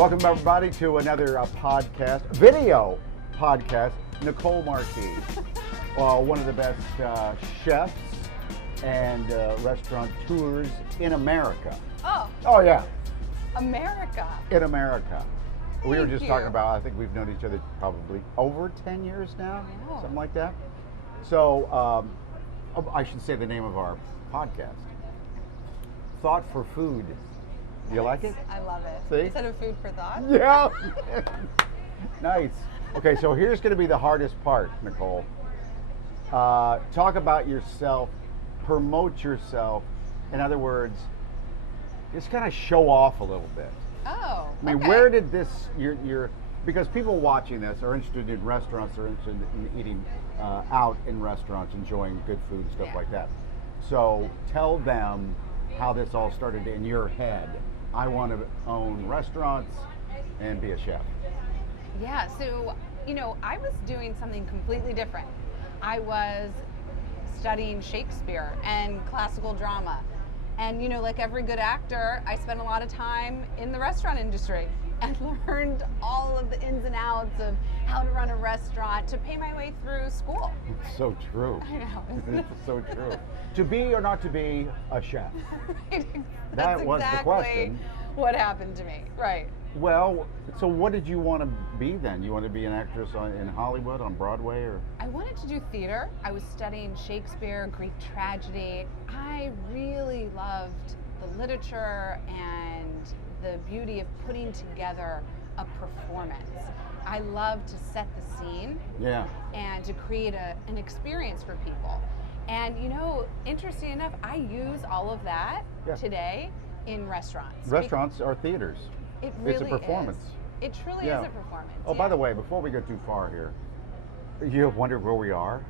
Welcome everybody to another podcast, video podcast. Nicole Marquis, one of the best chefs and restaurateurs in America. Oh yeah. America. In America. We were just you. talking about, I think we've known each other probably over 10 years now, I know. something like that. So I should say the name of our podcast. Thought for Food. Do you like it? I love it. See? Instead of food for thought. Yeah. Nice. Okay, so here's going to be the hardest part, Nicole. Talk about yourself, promote yourself. In other words, just kind of show off a little bit. Oh. I mean, okay. where did this, because people watching this are interested in restaurants, are interested in eating out in restaurants, enjoying good food and stuff Yeah. like that. So tell them how this all started in your head. I want to own restaurants and be a chef. Yeah, so, I was doing something completely different. I was studying Shakespeare and classical drama. And, like every good actor, I spent a lot of time in the restaurant industry and learned all of the ins and outs of how to run a restaurant to pay my way through school. It's so true. I know, isn't it? It's so true. To be or not to be a chef? Right. That That's was the exactly question. what happened to me. Right. Well, so what did you want to be then? You want to be an actress in Hollywood, on Broadway, or? I wanted to do theater. I was studying Shakespeare, Greek tragedy. I really loved the literature and the beauty of putting together a performance. I love to set the scene Yeah. and to create an experience for people. And interesting enough, I use all of that Yeah. today in restaurants. Restaurants are theaters. It really It's a performance. is. It truly Yeah. is a performance. Oh, by the way, before we go too far here, you have wondered where we are?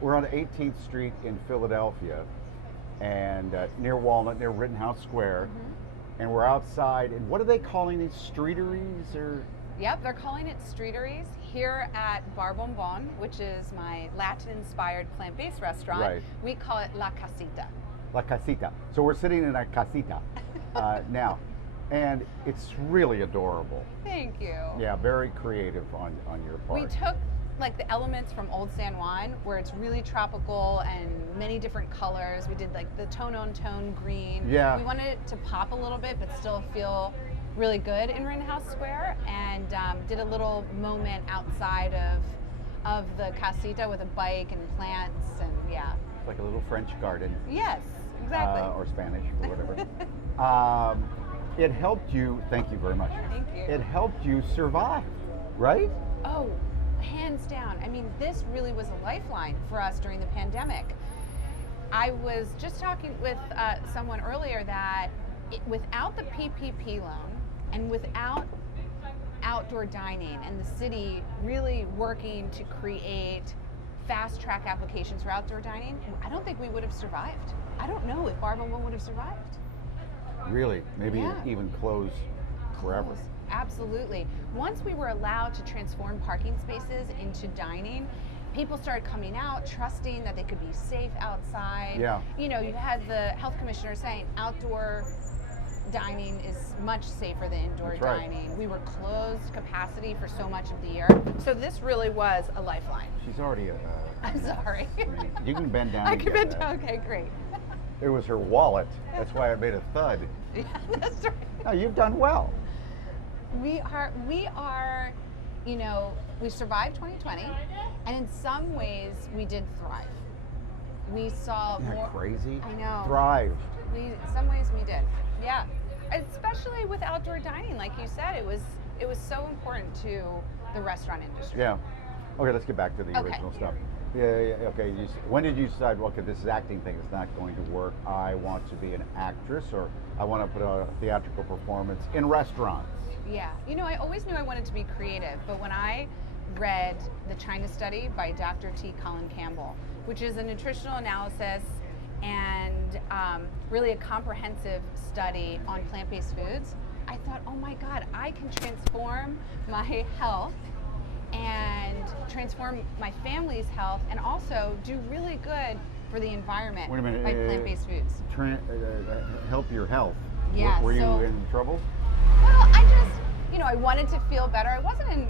We're on 18th Street in Philadelphia, and near Walnut, near Rittenhouse Square, and we're outside. And what are they calling these, streeteries or? Yep, they're calling it streeteries here at Bar Bombon, which is my Latin-inspired plant-based restaurant. Right. We call it La Casita. La Casita. So we're sitting in a casita now, and it's really adorable. Thank you. Yeah, very creative on your part. We took like the elements from Old San Juan, where it's really tropical and many different colors. We did like the tone-on-tone green. Yeah. We wanted it to pop a little bit, but still feel really good in Rittenhouse Square, and did a little moment outside of the casita with a bike and plants, and yeah. It's like a little French garden. Yes, exactly. Or Spanish or whatever. It helped you, thank you very much. Thank you. It helped you survive, right? Oh, hands down. I mean, this really was a lifeline for us during the pandemic. I was just talking with someone earlier that without the PPP loan and without outdoor dining and the city really working to create fast track applications for outdoor dining, I don't think we would have survived. I don't know if Bar Bombon would have survived. Really? Maybe Yeah. even close forever. Absolutely. Once we were allowed to transform parking spaces into dining, people started coming out, trusting that they could be safe outside. Yeah. You had the health commissioner saying outdoor dining is much safer than indoor That's right. dining. We were closed capacity for so much of the year. So this really was a lifeline. She's already I'm sorry. I mean, you can bend down I and can get bend that. down. Okay, great. It was her wallet. That's why it made a thud. Yeah, that's right. No, you've done well. We are, we survived 2020, and in some ways we did thrive. We saw Isn't that more. crazy? I know. Thrived. In some ways we did. Yeah. Especially with outdoor dining, like you said, it was so important to the restaurant industry. Yeah. Okay, let's get back to the Okay. original stuff. Yeah, okay. When did you decide, okay, this acting thing is not going to work. I want to be an actress, or I want to put a theatrical performance in restaurants? Yeah. I always knew I wanted to be creative, but when I read The China Study by Dr. T. Colin Campbell, which is a nutritional analysis and really a comprehensive study on plant-based foods, I thought, oh my God, I can transform my health and transform my family's health and also do really good for the environment. Wait a minute, by plant-based foods. Help your health. Yeah, Were you so- in trouble? Well, I just, I wanted to feel better. I wasn't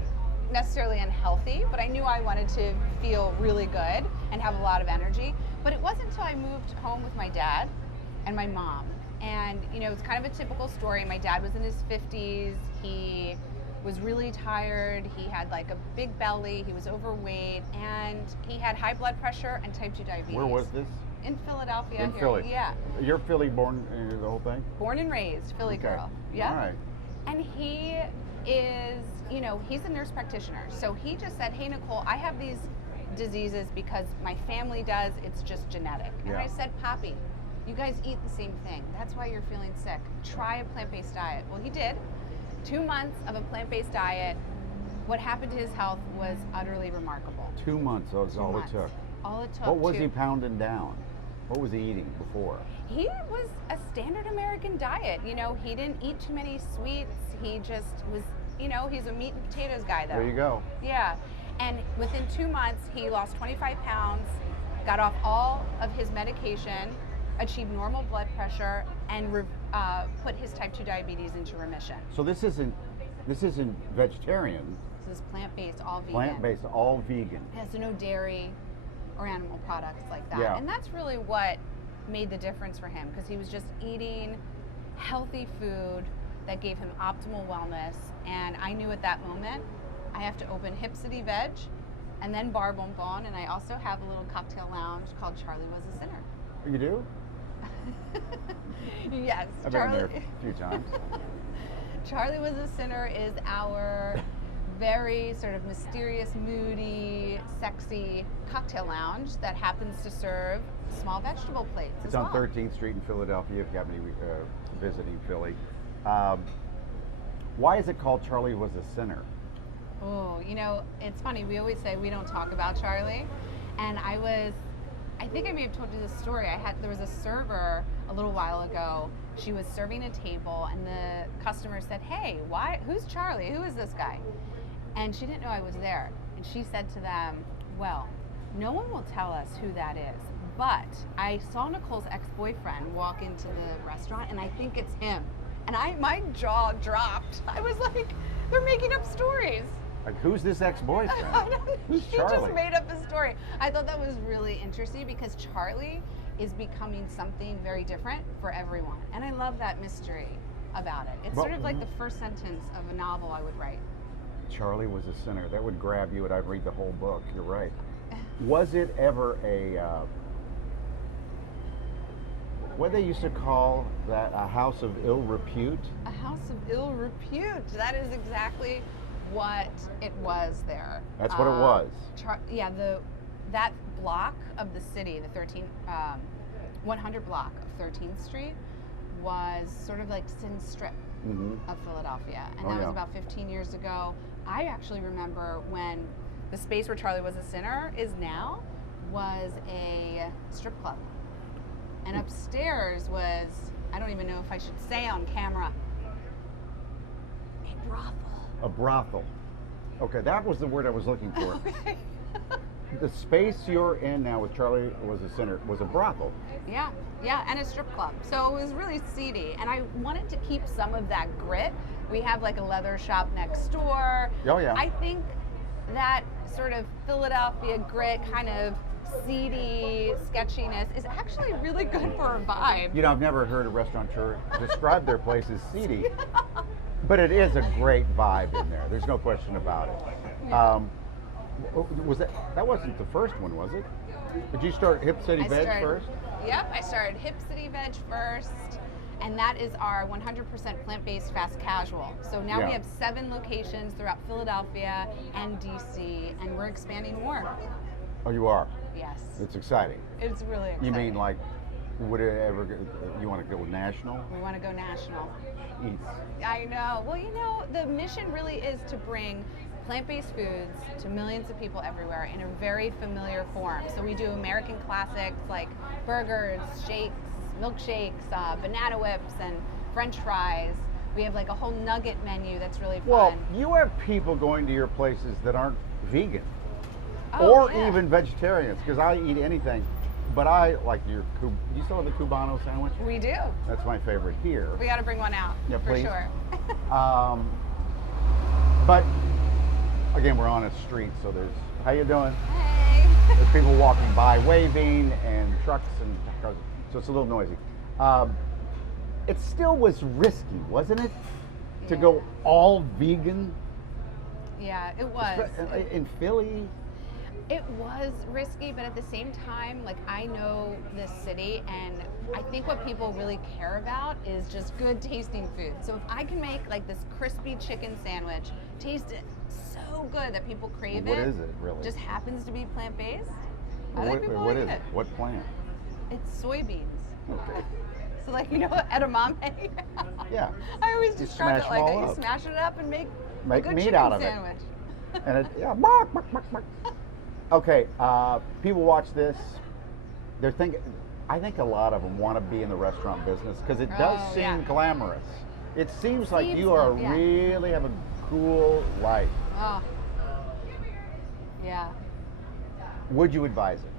necessarily unhealthy, but I knew I wanted to feel really good and have a lot of energy. But it wasn't until I moved home with my dad and my mom. And, it's kind of a typical story. My dad was in his 50s. He was really tired. He had like a big belly. He was overweight. And he had high blood pressure and type 2 diabetes. Where was this? In Philadelphia. In here. Philly? Yeah. You're Philly born, the whole thing? Born and raised, Philly girl. Yeah. All right. And he is, he's a nurse practitioner. So he just said, hey, Nicole, I have these diseases because my family does. It's just genetic. And I said, Poppy, you guys eat the same thing. That's why you're feeling sick. Try a plant-based diet. Well, he did. 2 months of a plant-based diet. What happened to his health was utterly remarkable. 2 months, so that's all it took. All it took. What was he pounding down? What was he eating before? He was a standard American diet. He didn't eat too many sweets. He just was, he's a meat and potatoes guy though. There you go. Yeah. And within 2 months, he lost 25 pounds, got off all of his medication, achieved normal blood pressure, and put his type 2 diabetes into remission. So this isn't vegetarian. This is plant-based, all vegan. Plant-based, all vegan. It has no dairy or animal products like that. Yeah. And that's really what made the difference for him, because he was just eating healthy food that gave him optimal wellness. And I knew at that moment I have to open Hip City Veg and then Bar Bombon, and I also have a little cocktail lounge called Charlie Was a Sinner. You do? Yes. I've been there a few times. Charlie Was a Sinner is our very sort of mysterious, moody, sexy cocktail lounge that happens to serve small vegetable plates. It's on 13th Street in Philadelphia, if you happen to be visiting Philly. Why is it called Charlie Was a Sinner? Oh, it's funny. We always say we don't talk about Charlie. And I think I may have told you this story. There was a server a little while ago. She was serving a table, and the customer said, hey, who's Charlie? Who is this guy? And she didn't know I was there. And she said to them, well, no one will tell us who that is, but I saw Nicole's ex-boyfriend walk into the restaurant, and I think it's him. And my jaw dropped. I was like, they're making up stories. Like, who's this ex-boyfriend? Who's She Charlie? just made up a story. I thought that was really interesting because Charlie is becoming something very different for everyone. And I love that mystery about it. It's sort of like the first sentence of a novel I would write. Charlie Was a Sinner. That would grab you and I'd read the whole book. You're right. Was it ever what they used to call that, a house of ill repute? A house of ill repute. That is exactly what it was there. That's what it was. That block of the city, the 100 block of 13th Street, was sort of like Sin Strip of Philadelphia, and that was about 15 years ago. I actually remember when the space where Charlie Was a Sinner is now was a strip club, and upstairs was, I don't even know if I should say on camera, a brothel. A brothel. Okay, that was the word I was looking for. Okay. The space you're in now with Charlie Was a Sinner was a brothel. Yeah, and a strip club. So it was really seedy, and I wanted to keep some of that grit. We have like a leather shop next door. Oh yeah. I think that sort of Philadelphia grit, kind of seedy sketchiness, is actually really good for a vibe. I've never heard a restaurateur describe their place as seedy, but it is a great vibe in there. There's no question about it. Was that wasn't the first one, was it? Did you start Hip City Veg first? Yep, I started Hip City Veg first, and that is our 100% plant-based fast casual. So now we have 7 locations throughout Philadelphia and DC, and we're expanding more. Oh, you are? Yes. It's exciting. It's really exciting. You mean like, would it ever, you want to go national? We want to go national. Jeez. I know. Well, the mission really is to bring plant-based foods to millions of people everywhere in a very familiar form. So we do American classics like burgers, shakes, milkshakes, banana whips, and French fries. We have like a whole nugget menu that's really fun. Well, you have people going to your places that aren't vegan Oh, or yeah. even vegetarians, because I eat anything. But I like your. Do you still have the Cubano sandwich? We do. That's my favorite here. We got to bring one out. Yeah, for please. sure. But again, we're on a street, so there's. How you doing? Hey. There's people walking by, waving, and trucks and cars, so it's a little noisy. It still was risky, wasn't it, to go all vegan? Yeah, it was. In Philly. It was risky, but at the same time, like, I know this city, and I think what people really care about is just good tasting food. So if I can make like this crispy chicken sandwich taste it so good that people crave What it. is it really? Just happens to be plant-based. I What, think people what like is it. it? What plant? It's soybeans. Okay. So like, you know, edamame. Yeah. I always You describe smash it like them all that. You up. smash it up and make a Make good meat chicken out of it. sandwich. And it, yeah, bark, bark, bark, bark. Okay, people watch this. They're thinking. I think a lot of them want to be in the restaurant business because it does Oh, seem yeah. glamorous. It seems like Seems you are like, yeah. really have a cool life. Oh. Yeah. Would you advise it?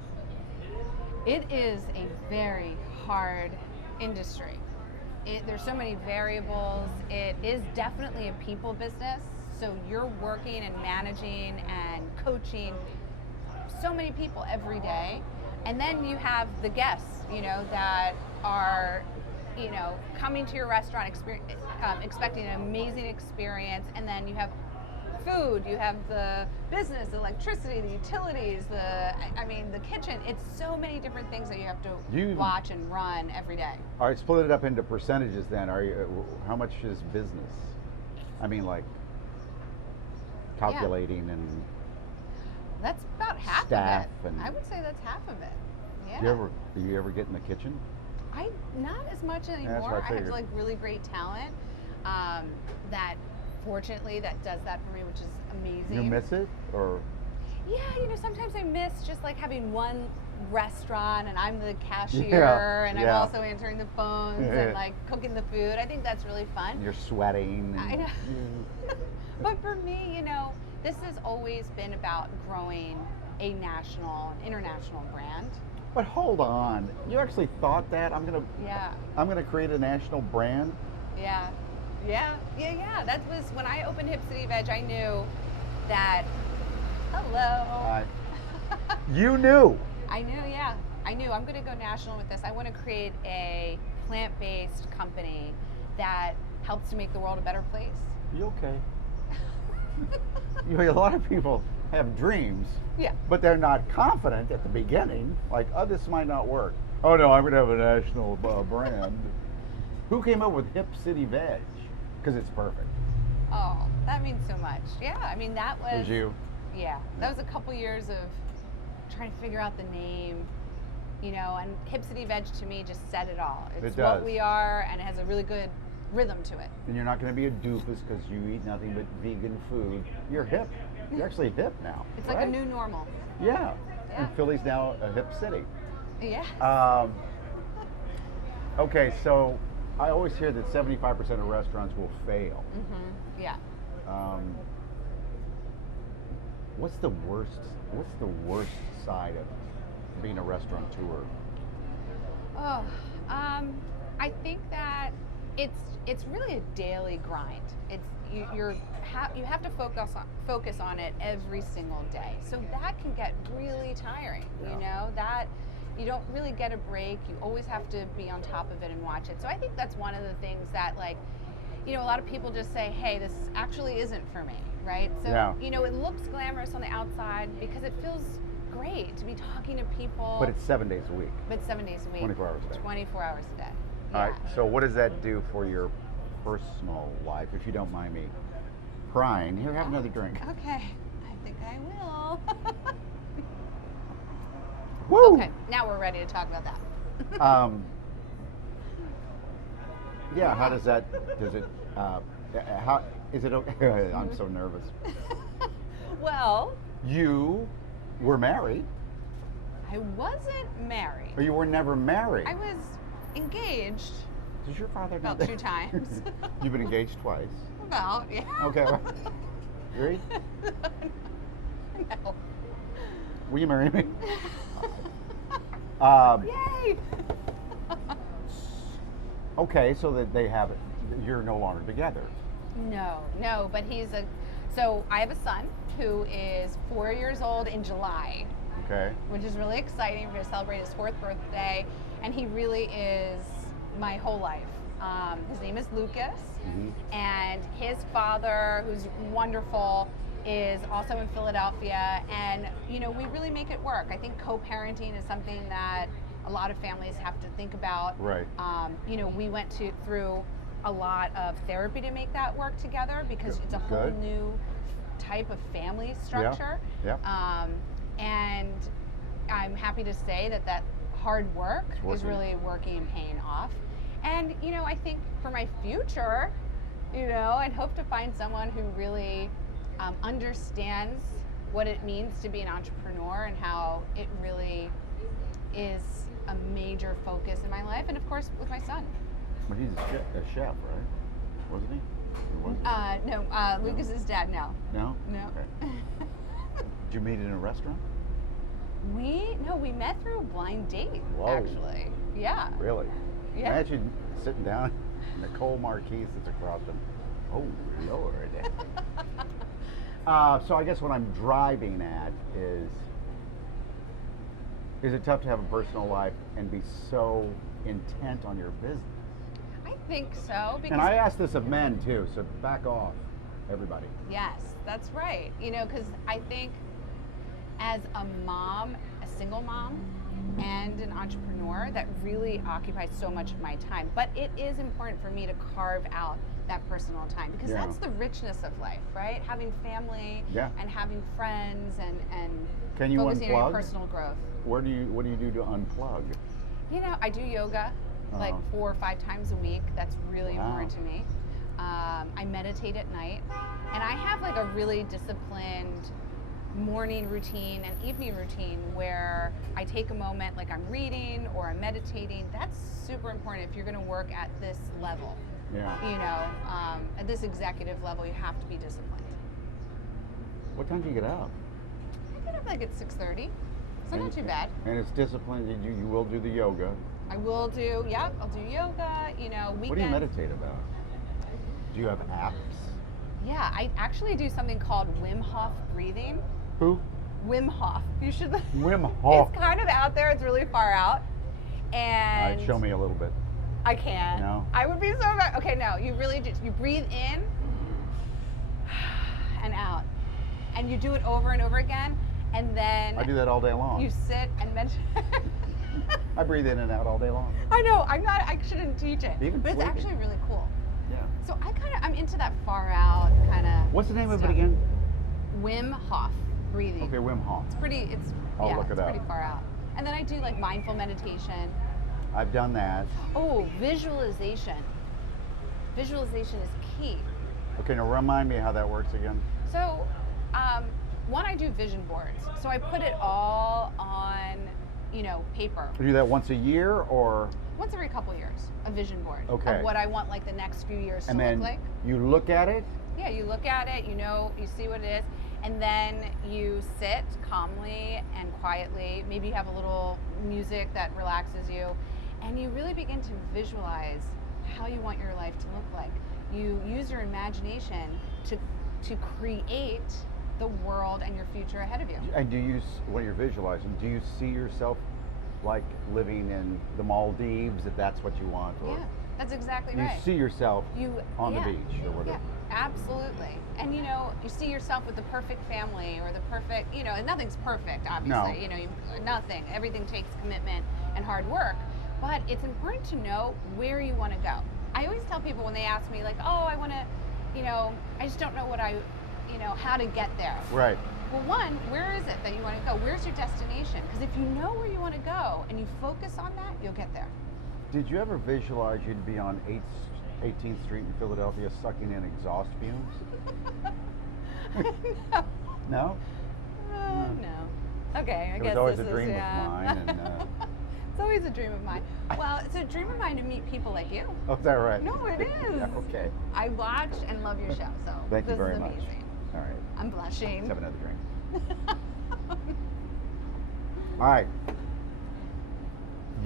It is a very hard industry. There's so many variables. It is definitely a people business. So you're working and managing and coaching so many people every day. And then you have the guests, you know, that are, you know, coming to your restaurant expecting an amazing experience. And then you have food, you have the business, the electricity, the utilities, I mean, the kitchen. It's so many different things that you have to watch and run every day. All right, split it up into percentages then. How much is business? I mean, like calculating and that's about half staff of it. and- I would say that's half of it. Yeah. do you ever get in the kitchen? Not as much what I anymore. I have figured. like really great talent that fortunately that does that for me, which is amazing. You miss it or? Yeah, you know, sometimes I miss just like having one restaurant and I'm the cashier and I'm yeah. also answering the phones and like cooking the food. I think that's really fun. You're sweating. I know. But for me, you know, this has always been about growing a national, international brand. But hold on, you actually thought that I'm gonna create a national brand? Yeah. That was when I opened Hip City Veg. I knew that. Hello. You knew. I knew. Yeah, I knew. I'm going to go national with this. I want to create a plant-based company that helps to make the world a better place. You okay? A lot of people have dreams, Yeah. but they're not confident at the beginning. Like, oh, this might not work. Oh no, I'm gonna have a national brand. Who came up with Hip City Veg? Because it's perfect. Oh, that means so much. Yeah, I mean that It was was. you. Yeah, that was a couple years of trying to figure out the name, you know, and Hip City Veg to me just said it all. It's It does. what we are, and it has a really good rhythm to it. And you're not going to be a doofus because you eat nothing but vegan food. You're hip. You're actually hip now. It's like right? a new normal. Yeah. Yeah. And Philly's now a hip city. Yeah. Okay, so I always hear that 75% of restaurants will fail. Mm-hmm. Yeah. What's the worst side of being a restaurateur? Oh, I think that it's really a daily grind. It's you have to focus on it every single day. So that can get really tiring. Yeah. You know that you don't really get a break. You always have to be on top of it and watch it. So I think that's one of the things that, like, you know, a lot of people just say, hey, this actually isn't for me, right? So, Yeah. you know, it looks glamorous on the outside because it feels great to be talking to people. But it's 7 days a week. But 7 days a week. 24 hours a day. 24 hours a day. All Yeah. right, so what does that do for your personal life, if you don't mind me prying? Here, have another drink. Okay. I think I will. Woo! Okay, now we're ready to talk about that. Yeah, how does it, how, is it okay? I'm so nervous. Well, You were married, I wasn't married. or you were never married? I was engaged Does your father know about that? 2 times. You've been engaged twice. About, yeah. Okay. Really? No. Will you marry me? Yay! Okay, so that they have, you're no longer together. No, but so I have a son who is 4 years old in July, Okay. which is really exciting. We're going to celebrate his 4th birthday, and he really is my whole life. His name is Lucas, and his father, who's wonderful, is also in Philadelphia, and we really make it work. I think co-parenting is something that a lot of families have to think about. Right. We went through a lot of therapy to make that work together because it's a whole Good. new type of family structure. Yeah. And I'm happy to say that hard work is really working and paying off. And I think for my future, I'd hope to find someone who really understands what it means to be an entrepreneur and how it really is a major focus in my life, and of course with my son. But he's a chef, right? Wasn't he? Or wasn't he? No, Lucas's dad, no. No? No. Okay. Did you meet in a restaurant? We met through a blind date, Whoa. actually. Yeah. Really? Yeah. Imagine sitting down, Nicole Marquis sits across from, oh Lord. So I guess what I'm driving at is it tough to have a personal life and be so intent on your business? I think so. Because And I ask this of men too, so back off, everybody. Yes, that's right. Because I think as a mom, a single mom, and an entrepreneur, that really occupies so much of my time. But it is important for me to carve out that personal time because that's the richness of life, right? Having family and having friends and Can you focusing on unplug? your personal growth. What do you do to unplug? I do yoga like 4 or 5 times a week. That's really important to me. I meditate at night, and I have like a really disciplined morning routine and evening routine where I take a moment, like I'm reading or I'm meditating. That's super important if you're going to work at this level. Yeah. At this executive level, you have to be disciplined. What time do you get up? I get up like at 6:30, so not too bad. And it's disciplined. You will do the yoga. I will do, I'll do yoga, weekends. What do you meditate about? Do you have apps? Yeah, I actually do something called Wim Hof Breathing. Who? Wim Hof. You should. Wim Hof. It's kind of out there. It's really far out. And Show me a little bit. I can't. No. I would be so bad. Okay, no. You really just you breathe in and out, and you do it over and over again, and then I do that all day long. you sit and meditate. I breathe in and out all day long. I know. I shouldn't teach it, Even but it's sleeping. actually really cool. Yeah. So I'm into that far out kind of. What's the name of stuff. it again? Wim Hof Breathing. Okay, Wim Hof. I'll look it up. It's pretty far out. And then I do like mindful meditation. I've done that. Oh, visualization. Visualization is key. Okay, now remind me how that works again. So, one, I do vision boards. So I put it all on, paper. You do that once a year or? Once every couple years, a vision board Okay. of what I want like the next few years And to then look like. you look at it? Yeah, you look at it, you see what it is, and then you sit calmly and quietly. Maybe you have a little music that relaxes you, and you really begin to visualize how you want your life to look like. You use your imagination to create the world and your future ahead of you. And when you're visualizing, do you see yourself like living in the Maldives, if that's what you want? Or Yeah, that's exactly you right. see yourself on the beach or whatever. Yeah, absolutely. And you see yourself with the perfect family or the perfect, and nothing's perfect, obviously. No. Nothing. Everything takes commitment and hard work. But it's important to know where you want to go. I always tell people when they ask me, like, oh, I want to, I just don't know how to get there. Right. Well, one, where is it that you want to go? Where's your destination? Because if you know where you want to go and you focus on that, you'll get there. Did you ever visualize you'd be on 18th Street in Philadelphia sucking in exhaust fumes? No. No? No. Okay, I It guess was always this a dream is, of mine. And, it's always a dream of mine. Well, it's a dream of mine to meet people like you. oh, is that right? No, it is. Yeah, okay. I watch and love your show, so Thank you this very is much. amazing. All right. I'm blushing. Let's have another drink. All right.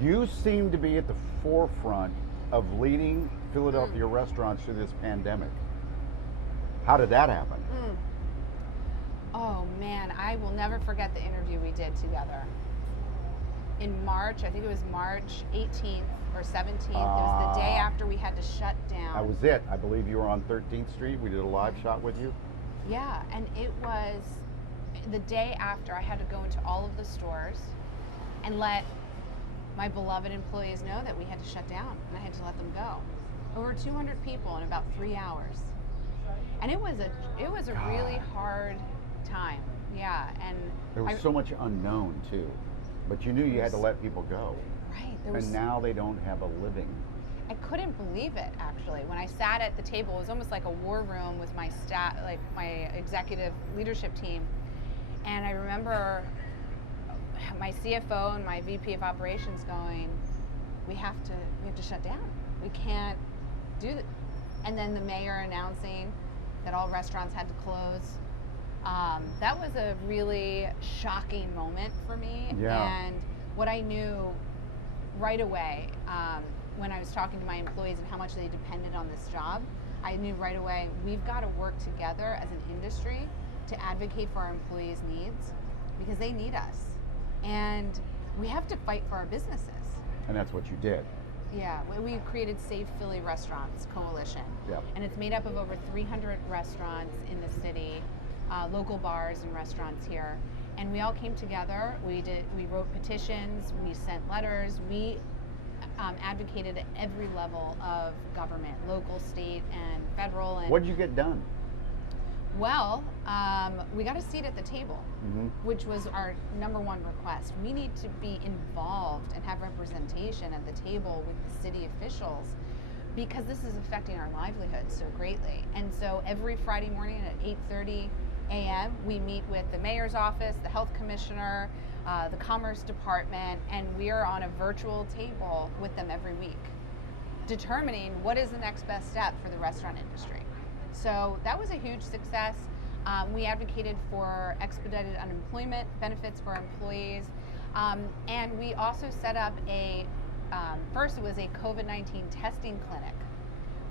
You seem to be at the forefront of leading Philadelphia restaurants through this pandemic. How did that happen? Oh man, I will never forget the interview we did together. In March, I think it was March 18th or 17th. It was the day after we had to shut down. That was it. I believe you were on 13th Street. We did a live shot with you. Yeah, and it was the day after I had to go into all of the stores and let my beloved employees know that we had to shut down, and I had to let them go. Over 200 people in about 3 hours. And it was a really hard time. Yeah, and there was so much unknown too. But you knew you had to let people go. Right. And now they don't have a living. I couldn't believe it, actually. When I sat at the table, it was almost like a war room with my staff, like my executive leadership team. And I remember my CFO and my VP of operations going, we have to shut down. We can't do that. And then the mayor announcing that all restaurants had to close. That was a really shocking moment for me. Yeah. And what I knew right away, when I was talking to my employees and how much they depended on this job, I knew right away, we've got to work together as an industry to advocate for our employees' needs, because they need us. And we have to fight for our businesses. And that's what you did. Yeah, we created Save Philly Restaurants Coalition. Yep. And it's made up of over 300 restaurants in the city, local bars and restaurants here. And we all came together. We wrote petitions, we sent letters, we advocated at every level of government, local, state, and federal. And what did you get done? well, we got a seat at the table, which was our number one request. We need to be involved and have representation at the table with the city officials, because this is affecting our livelihood so greatly. And so every Friday morning at 8:30 a.m., we meet with the mayor's office, the health commissioner, the commerce department, and we are on a virtual table with them every week, determining what is the next best step for the restaurant industry. So that was a huge success. We advocated for expedited unemployment benefits for our employees. And we also set up first it was a COVID-19 testing clinic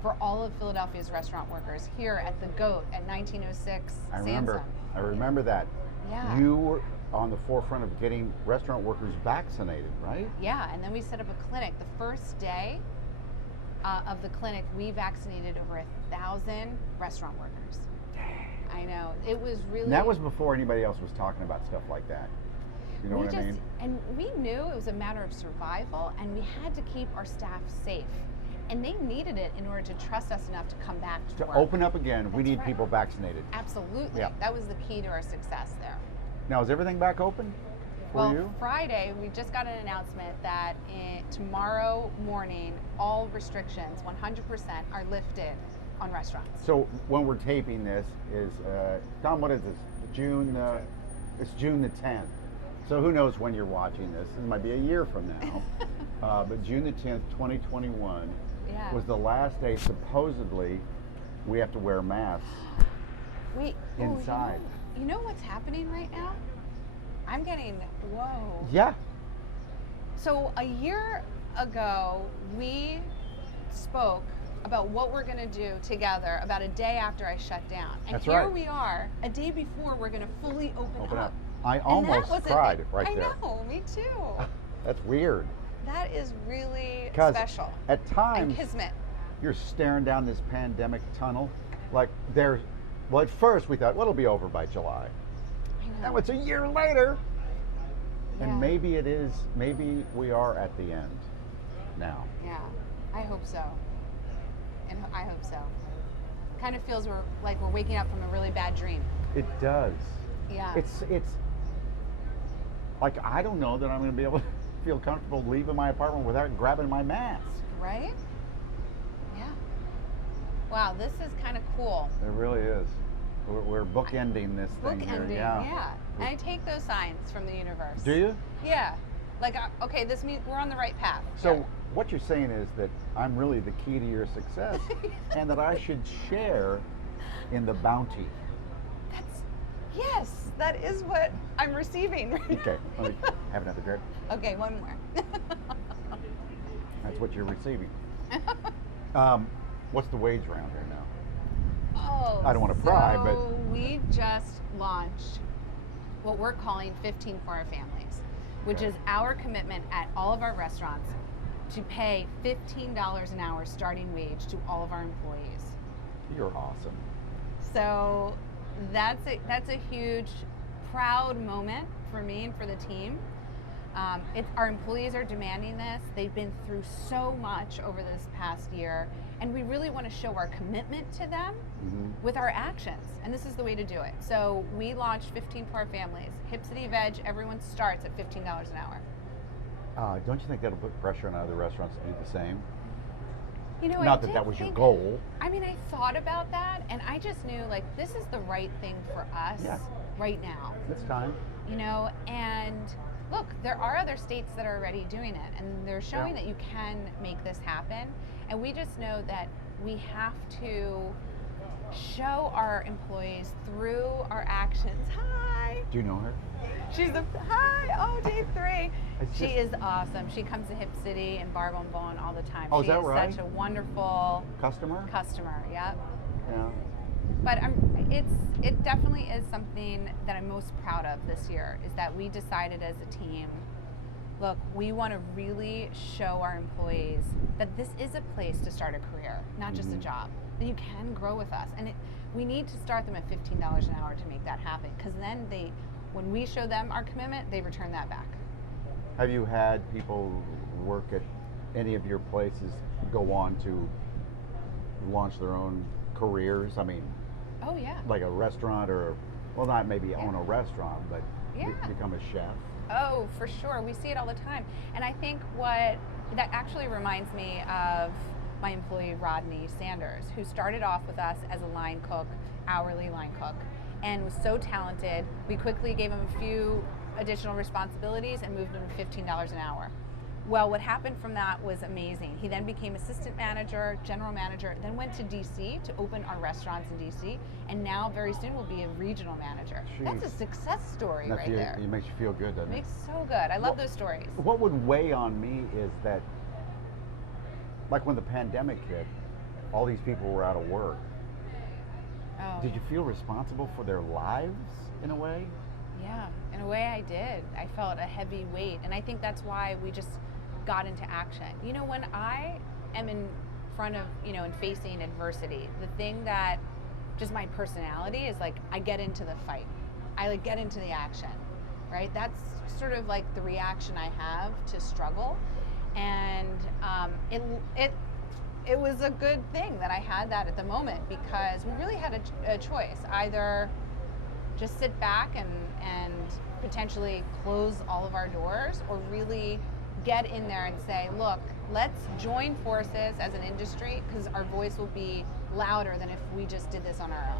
for all of Philadelphia's restaurant workers here at the GOAT at 1906 Sansom. I remember that. Yeah. You were on the forefront of getting restaurant workers vaccinated, right? Yeah, and then we set up a clinic. The first day of the clinic, we vaccinated over 1,000 restaurant workers. Dang. I know. It was really... And that was before anybody else was talking about stuff like that. You know what I mean? And we knew it was a matter of survival, and we had to keep our staff safe. And they needed it in order to trust us enough to come back to work. To open up again, we That's need right. people vaccinated. Absolutely. Yeah. That was the key to our success there. Now, is everything back open for you? Friday, we just got an announcement that tomorrow morning, all restrictions, 100%, are lifted on restaurants. So when we're taping this is, Tom, what is this? It's June the 10th. So who knows when you're watching this? It might be a year from now. But June the 10th, 2021 was the last day, supposedly, we have to wear masks inside. You know what's happening right now? I'm getting, whoa. Yeah. So a year ago, we spoke about what we're going to do together about a day after I shut down. And That's here right. we are, a day before we're going to fully open up. I almost cried right there. I know, me too. That's weird. That is really 'Cause special. At times, And kismet. you're staring down this pandemic tunnel. Like well, at first we thought, well, it'll be over by July. I know. Now it's a year later. Yeah. And maybe we are at the end now. Yeah, I hope so. And I hope so. Kind of feels like we're waking up from a really bad dream. It does. Yeah. It's like, I don't know that I'm going to be able to feel comfortable leaving my apartment without grabbing my mask. Right? Yeah. Wow, this is kind of cool. It really is. We're bookending this thing here. Bookending, yeah. And I take those signs from the universe. Do you? Yeah. Like, okay, this means we're on the right path. So what you're saying is that I'm really the key to your success, and that I should share in the bounty. Yes, that is what I'm receiving. Okay, let me have another drink. Okay, one more. That's what you're receiving. What's the wage around here now? Oh, I don't want to pry, but we just launched what we're calling 15 for our families, which is our commitment at all of our restaurants to pay $15 an hour starting wage to all of our employees. you're awesome. So that's a huge, proud moment for me and for the team. Our employees are demanding this. They've been through so much over this past year, and we really want to show our commitment to them with our actions, and this is the way to do it. So we launched 15 for our families. Hip City Veg, everyone starts at $15 an hour. Don't you think that'll put pressure on other restaurants to do the same? You know, Not that was your goal. I mean, I thought about that, and I just knew, like, this is the right thing for us right now. It's time. You know, and look, there are other states that are already doing it, and they're showing that you can make this happen. And we just know that we have to show our employees through our actions. Hi. Do you know her? She's hi. Oh, day 3. It's She just- is awesome. She comes to Hip City and Bar Bombon all the time. Oh, she is that right? Such a wonderful Customer? Yep. Yeah. But it definitely is something that I'm most proud of this year, is that we decided as a team, look, we want to really show our employees that this is a place to start a career, not just a job, that you can grow with us. And we need to start them at $15 an hour to make that happen, because then when we show them our commitment, they return that back. Have you had people work at any of your places go on to launch their own careers? I mean, Oh, yeah. like a restaurant well, not maybe own a restaurant, but become a chef? Oh, for sure. We see it all the time. And I think that actually reminds me of my employee, Rodney Sanders, who started off with us as a line cook, hourly line cook, and was so talented. We quickly gave him a few additional responsibilities and moved him to $15 an hour. Well, what happened from that was amazing. He then became assistant manager, general manager, then went to DC to open our restaurants in DC, and now very soon will be a regional manager. Jeez. That's a success story right there. It makes you feel good, doesn't it? Makes so good. I love those stories. What would weigh on me is that, like when the pandemic hit, all these people were out of work. Oh, Did you feel responsible for their lives in a way? yeah, in a way I did. I felt a heavy weight, and I think that's why we just got into action. You know, when I am in front of, and facing adversity, the thing that just my personality is, like, I get into the fight. I get into the action, right? That's sort of like the reaction I have to struggle. And it was a good thing that I had that at the moment, because we really had a choice. Either just sit back and potentially close all of our doors, or really get in there and say, look, let's join forces as an industry, because our voice will be louder than if we just did this on our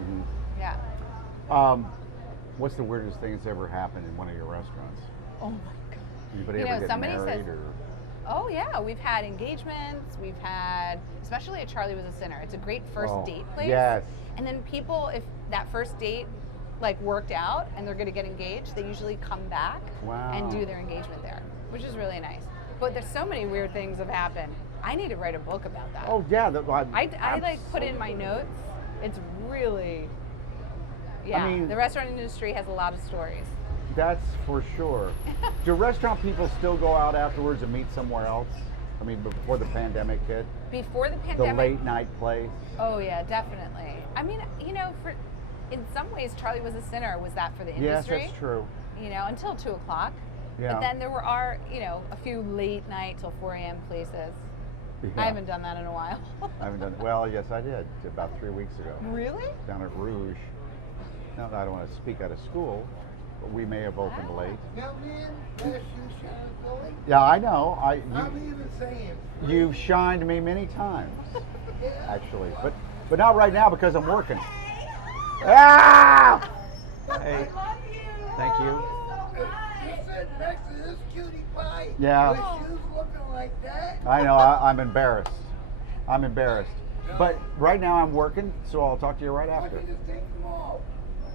own. Yeah. What's the weirdest thing that's ever happened in one of your restaurants? Oh my God. Anybody ever get somebody married? says, oh yeah, we've had engagements, we've had, especially at Charlie Was a Sinner. It's a great first date place. Yes. And then people, if that first date worked out and they're going to get engaged, they usually come back and do their engagement there, which is really nice. But there's so many weird things have happened. I need to write a book about that. Oh yeah. I put in my notes. It's really, I mean, the restaurant industry has a lot of stories. That's for sure. Do restaurant people still go out afterwards and meet somewhere else? I mean, before the pandemic hit? Before the pandemic? The late night place? Oh yeah, definitely. I mean, in some ways, Charlie Was a Sinner was that for the industry. Yes, that's true. Until 2 o'clock. Yeah. But then there were a few late night till 4 a.m. places. Yeah. I haven't done that in a while. I haven't done. Well, yes, I did about 3 weeks ago. Really? Down at Rouge. Now, I don't want to speak out of school, but we may have opened late. Now, man, last you shined Philly. Yeah, I know. I'm even saying. You've shined me many times, actually, but not right now because I'm working. Ah! Hey, love you. thank you. You sit next to this cutie pie. Yeah. With shoes looking like that. I know. I'm embarrassed. I'm embarrassed. But right now I'm working, so I'll talk to you right Why after. don't you just take them off?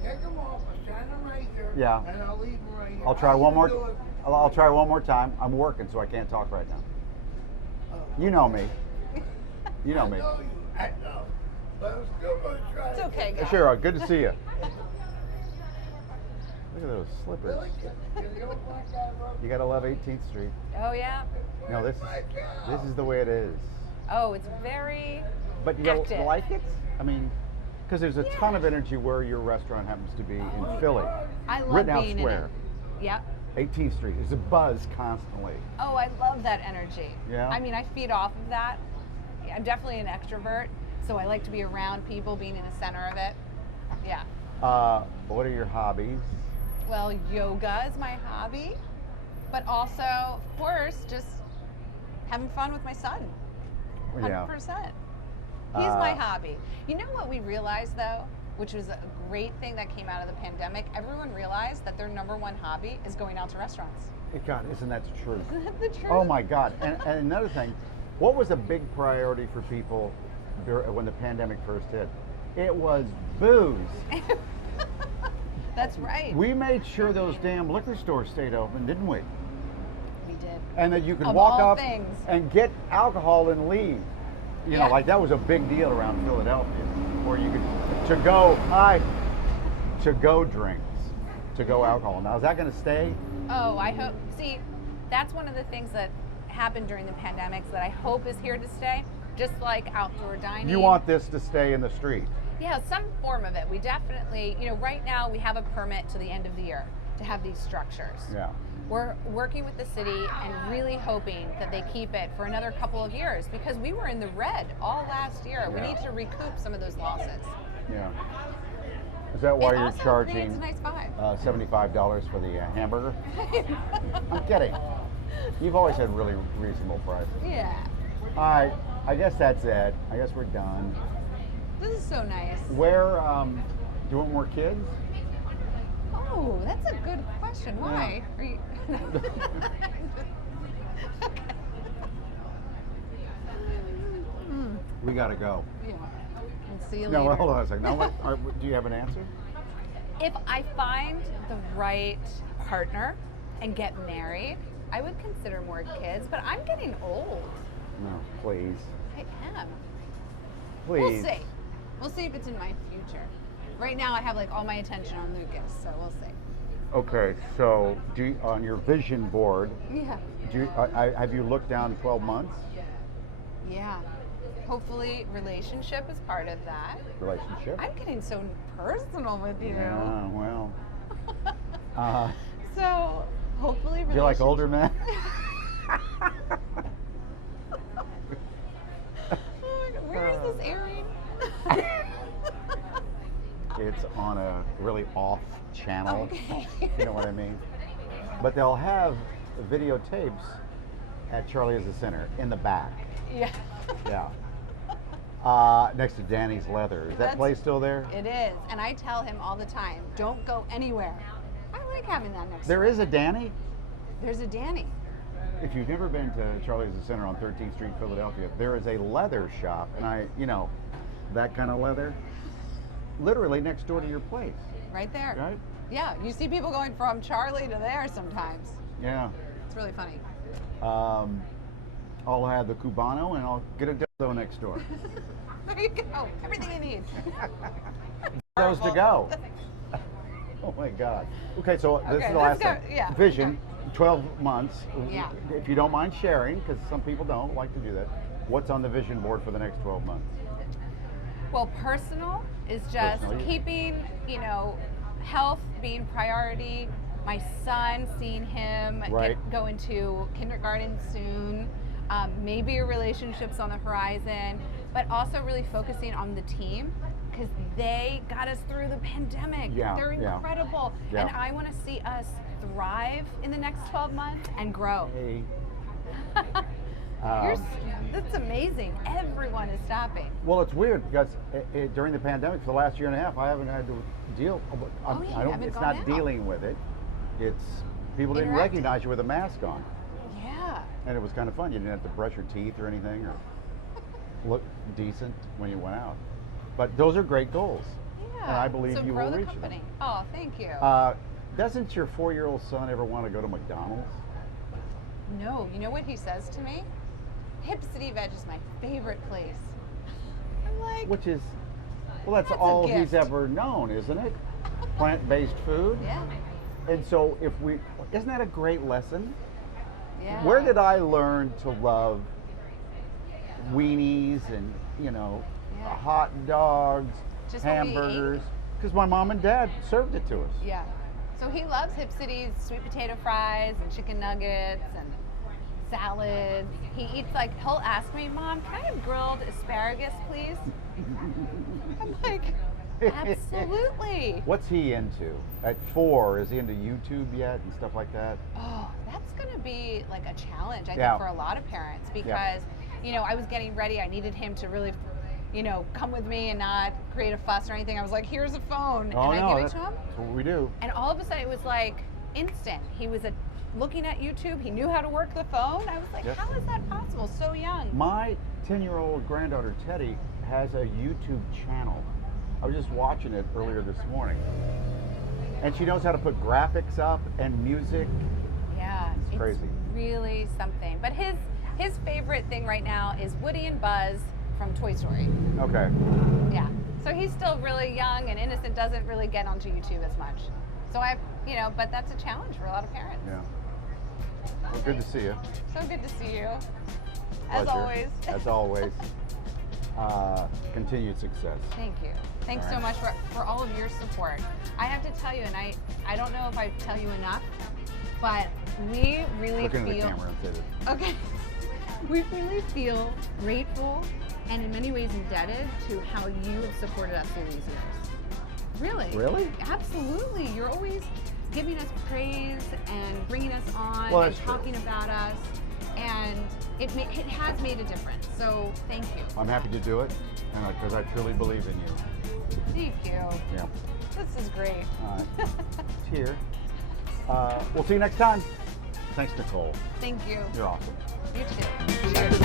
Take them off. I'll shine them right here. Yeah. And I'll leave them right here. I'll try How one you more. do it? I'll try one more time. I'm working, so I can't talk right now. You know me. You know I me. know you. I know. But I'm still going to try. It's okay, guys. Sure, good to see you. Look at those slippers. Really? You don't like that, Rob? You gotta love 18th Street. Oh yeah. No, this is the way it is. Oh, it's very But you don't active. like it? I mean, because there's a ton of energy where your restaurant happens to be in Philly. I love Rittenhouse being Square, in it. Yep. 18th Street. There's a buzz constantly. Oh, I love that energy. Yeah? I mean, I feed off of that. I'm definitely an extrovert, so I like to be around people, being in the center of it. Yeah. What are your hobbies? Well, yoga is my hobby, but also, of course, just having fun with my son. 100%. He's my hobby. You know what we realized, though, which was a great thing that came out of the pandemic? Everyone realized that their number one hobby is going out to restaurants. God, isn't that the truth? Isn't that the truth? Oh my God. And another thing, what was a big priority for people when the pandemic first hit? It was booze. That's right. We made sure those damn liquor stores stayed open, didn't we? We did. And that you could Of walk all up things. and get alcohol and leave. You know, Yeah. like that was a big deal around Philadelphia, where you could to go drinks, to go alcohol. Now is that going to stay? Oh, I hope. See, that's one of the things that happened during the pandemic that I hope is here to stay. Just like outdoor dining. You want this to stay in the street? Yeah, some form of it. We definitely, right now we have a permit to the end of the year to have these structures. Yeah. We're working with the city and really hoping that they keep it for another couple of years because we were in the red all last year. We Yeah. need to recoup some of those losses. Yeah. Is that why It you're also charging creates a nice vibe. $75 for the hamburger? I'm kidding. You've always had really reasonable prices. Yeah. All right, I guess that's it. I guess we're done. This is so nice. Where, do you want more kids? Oh, that's a good question. Why? Are you... We gotta go. Yeah. We'll see you No, later. hold on a second. No, do you have an answer? If I find the right partner and get married, I would consider more kids, but I'm getting old. No, please. I am. Please. We'll see. We'll see if it's in my future. Right now, I have like all my attention on Lucas, so we'll see. Okay, so on your vision board, Yeah. have you looked down 12 months? Yeah. Hopefully, relationship is part of that. Relationship? I'm getting so personal with you. Yeah, well. So, hopefully, Do you like older men? Oh my God, where is this airing? It's on a really off channel. Okay. You know what I mean? But they'll have videotapes at Charlie is the Sinner in the back. Yeah. Yeah. Next to Danny's Leather. Is that place still there? It is. And I tell him all the time, don't go anywhere. I like having that next There door. is a Danny? There's a Danny. If you've never been to Charlie's the Center on 13th Street, Philadelphia, there is a leather shop, and that kind of leather, literally next door to your place, Right there. right? Yeah. You see people going from Charlie to there sometimes. Yeah. It's really funny. I'll have the Cubano, and I'll get a dildo next door. There you go. Everything you need. Those to go. Oh my God. Okay, so this Okay, is the last let's go. thing. Yeah. Vision, 12 months. Yeah. If you don't mind sharing, because some people don't like to do that, what's on the vision board for the next 12 months? Well, personal is just Personal, yeah. keeping, health being priority. My son, seeing him Right. go into kindergarten soon. Maybe a relationship's on the horizon, but also really focusing on the team because they got us through the pandemic. Yeah, They're yeah. incredible. Yeah. And I want to see us thrive in the next 12 months and grow. Hey. That's amazing. Everyone is stopping. Well, it's weird because during the pandemic for the last year and a half, I haven't had to deal. Oh, yeah, you haven't It's gone not out. dealing with it. It's people didn't Interacting. recognize you with a mask on, Yeah. and it was kind of fun. You didn't have to brush your teeth or anything, or look decent when you went out. But those are great goals, Yeah. and I believe so you grow will the reach company. them. Oh, thank you. Doesn't your 4-year-old son ever want to go to McDonald's? No, you know what he says to me? Hip City Veg is my favorite place. I'm like, Which is, well, that's That's a all he's gift. ever known, isn't it? Plant-based food. yeah, And so isn't that a great lesson? yeah. Where did I learn to love weenies and, Yeah. hot dogs, Just what we hamburgers? Because my mom and dad served it to us. Yeah. So he loves Hip City's sweet potato fries and chicken nuggets and salads. He eats he'll ask me, Mom, can I have grilled asparagus, please? I'm like, absolutely. What's he into? At 4, is he into YouTube yet and stuff like that? Oh, that's going to be like a challenge, I Yeah. think, for a lot of parents because, I was getting ready. I needed him to really, come with me and not create a fuss or anything. I was like, here's a phone. Oh, and no, I give it that's to him. what we do. And all of a sudden, it was like instant. He was looking at YouTube. He knew how to work the phone. I was like, Yep. how is that possible? So young. My 10-year-old granddaughter, Teddy, has a YouTube channel. I was just watching it earlier this morning. And she knows how to put graphics up and music. Yeah, It's crazy. really something. But his favorite thing right now is Woody and Buzz from Toy Story. Okay. Yeah. So he's still really young and innocent, doesn't really get onto YouTube as much. So but that's a challenge for a lot of parents. Yeah. Well, good to see you. So good to see you. As Pleasure. always. As always. Continued success. Thank you. Thanks All so right. much for all of your support. I have to tell you, and I don't know if I tell you enough, but we really Look into the feel camera and say that. okay. We really feel grateful and in many ways indebted to how you have supported us through these years. Really? Really? Absolutely. You're always giving us praise and bringing us on Well, and that's true. talking about us, and it has made a difference. So thank you. I'm happy to do it, and because I truly believe in you. Thank you. Yeah. This is great. All right. Cheers. We'll see you next time. Thanks, Nicole. Thank you. You're awesome. You too. Cheers.